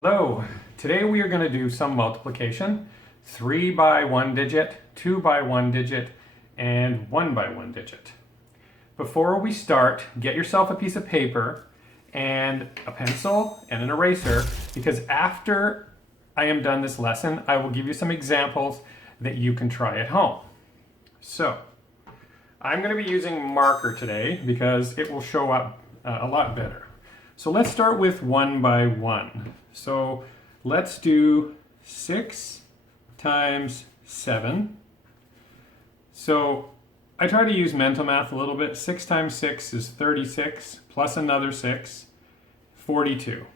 Hello, today we are going to do some multiplication, 3 by 1 digit, 2 by 1 digit, and 1 by 1 digit. Before we start, get yourself a piece of paper and a pencil and an eraser, because after I am done this lesson, I will give you some examples that you can try at home. So, I'm going to be using marker today because it will show up a lot better. So let's start with 1 by 1. So let's do 6 times 7. So I try to use mental math a little bit. 6 times 6 is 36, plus another 6, 42.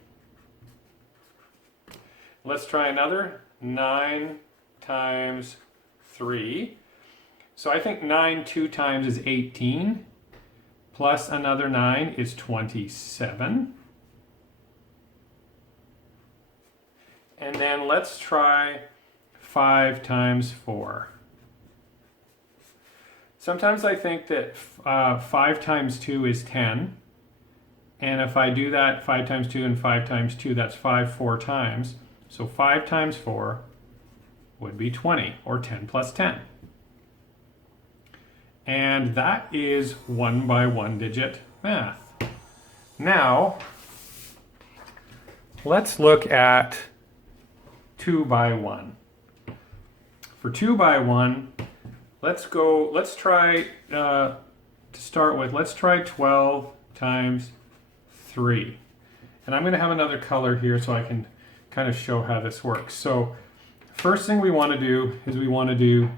Let's try another. 9 times 3. So I think 9 2 times is 18. Plus another 9 is 27. And then let's try 5 times 4. Sometimes I think that 5 times 2 is 10. And if I do that, 5 times 2 and 5 times 2, that's 5 4 times. So 5 times 4 would be 20, or 10 plus 10. And that is 1 by 1 digit math. Now, let's look at 2 by 1. For 2 by 1, let's try, to start with, let's try 12 times 3. And I'm going to have another color here so I can kind of show how this works. So, first thing we want to do is we want to do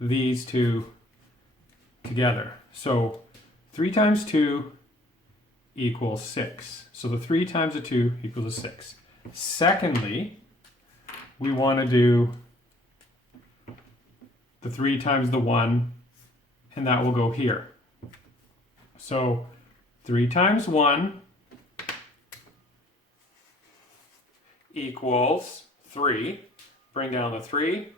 these two together. So 3 times 2 equals 6. So the 3 times the 2 equals a 6. Secondly, we want to do the 3 times the 1, and that will go here. So 3 times 1 equals 3. Bring down the 3,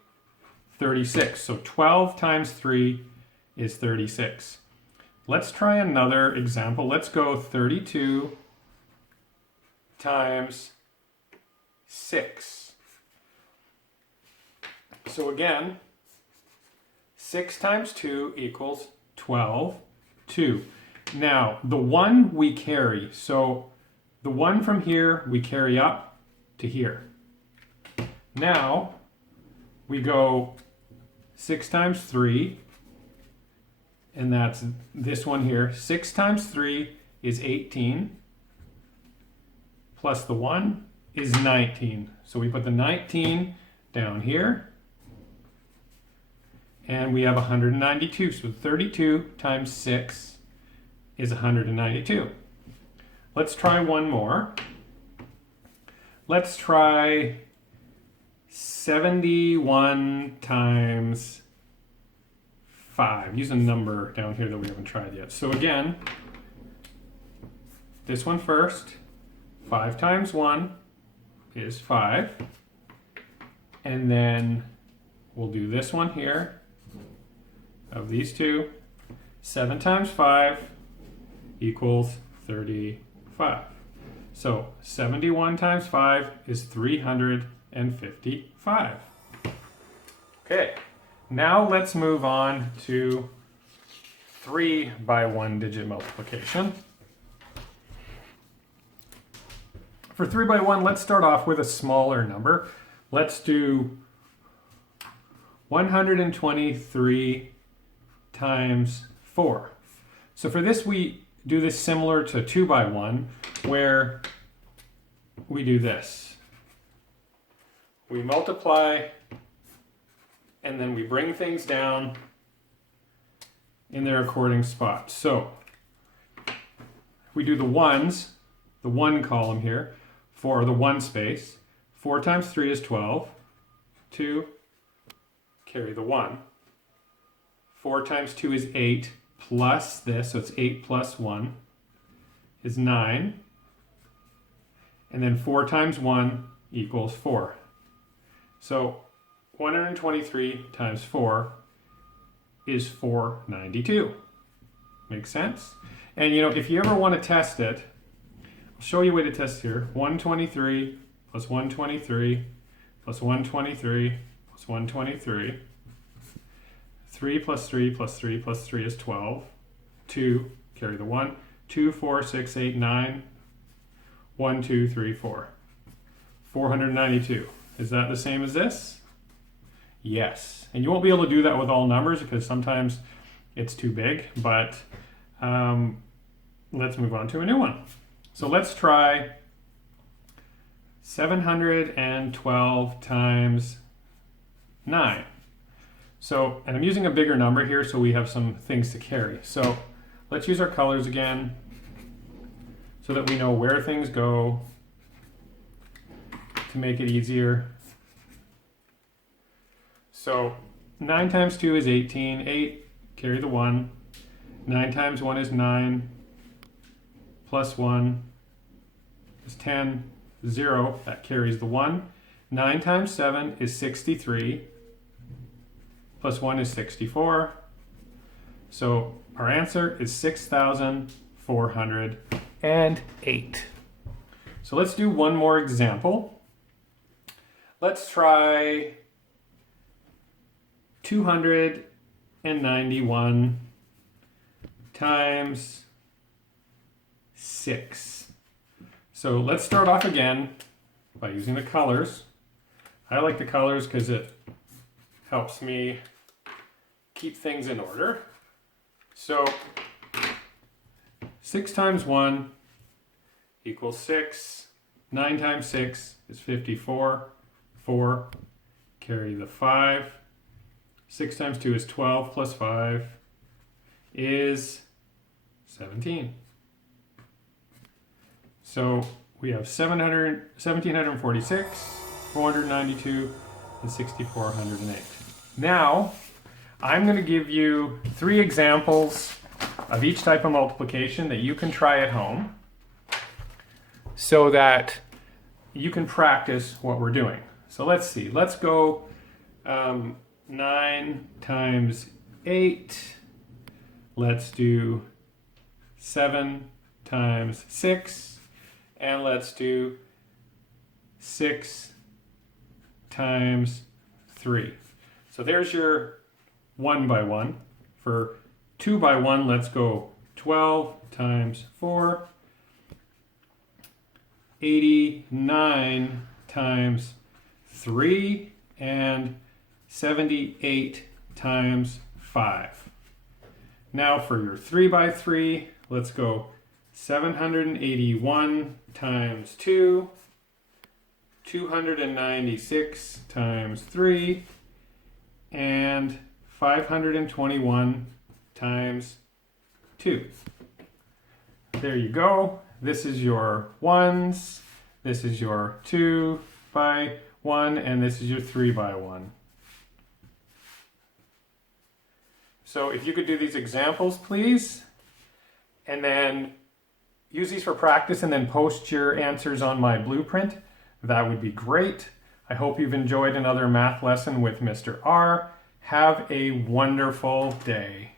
36. So 12 times 3 is 36. Let's try another example. Let's go 32 times 6. So again, 6 times 2 equals 12, 2. Now, the 1 we carry, so the 1 from here we carry up to here. Now, we go 6 times 3, and that's this one here. 6 times 3 is 18, plus the 1 is 19. So we put the 19 down here, and we have 192. So 32 times 6 is 192. Let's try one more. Let's try 71 times 5. Use a number down here that we haven't tried yet. So again, this one first. 5 times 1 is 5. And then we'll do this one here of these two. 7 times 5 equals 35. So 71 times 5 is 355. Okay. Now let's move on to 3 by 1 digit multiplication. For 3 by 1, let's start off with a smaller number. Let's do 123 times 4. So for this, we do this similar to 2 by 1, where we do this. We multiply, and then we bring things down in their according spots. So we do the ones, the 1 column here, for the 1 space. 4 times 3 is 12. 2, carry the 1. 4 times 2 is 8, plus this, so it's 8 plus 1 is 9. And then 4 times 1 equals 4. So 123 times 4 is 492. Makes sense? And if you ever want to test it, I'll show you a way to test here. 123 plus 123 plus 123 plus 123. 3 plus 3 plus 3 plus 3 is 12. 2, carry the 1. 2, 4, 6, 8, 9. 1, 2, 3, 4. 492. Is that the same as this? Yes. And you won't be able to do that with all numbers because sometimes it's too big, but let's move on to a new one. So let's try 712 times 9. So, and I'm using a bigger number here so we have some things to carry. So let's use our colors again so that we know where things go to make it easier. So 9 times 2 is 18. 8, carry the 1. 9 times 1 is 9. Plus 1 is 10. 0, that carries the 1. 9 times 7 is 63. Plus 1 is 64. So our answer is 6,408. So let's do one more example. Let's try 291 times 6. So let's start off again by using the colors. I like the colors because it helps me keep things in order. So 6 times 1 equals 6. 9 times 6 is 54. 4, carry the 5. 6 times 2 is 12 plus 5 is 17. So we have 1,746, 492, and 6,408. Now, I'm going to give you 3 examples of each type of multiplication that you can try at home so that you can practice what we're doing. So let's see. Let's go 9 times 8. Let's do 7 times 6. And let's do 6 times 3. So there's your 1 by 1. For 2 by 1, let's go 12 times 4. 89 times 3. And 78 times 5. Now for your 3 by 3, let's go 781 times 2, 296 times 3, and 521 times 2. There you go. This is your 1s, this is your 2 by 1, and this is your 3 by 1. So if you could do these examples, please, and then use these for practice and then post your answers on my blueprint. That would be great. I hope you've enjoyed another math lesson with Mr. R. Have a wonderful day.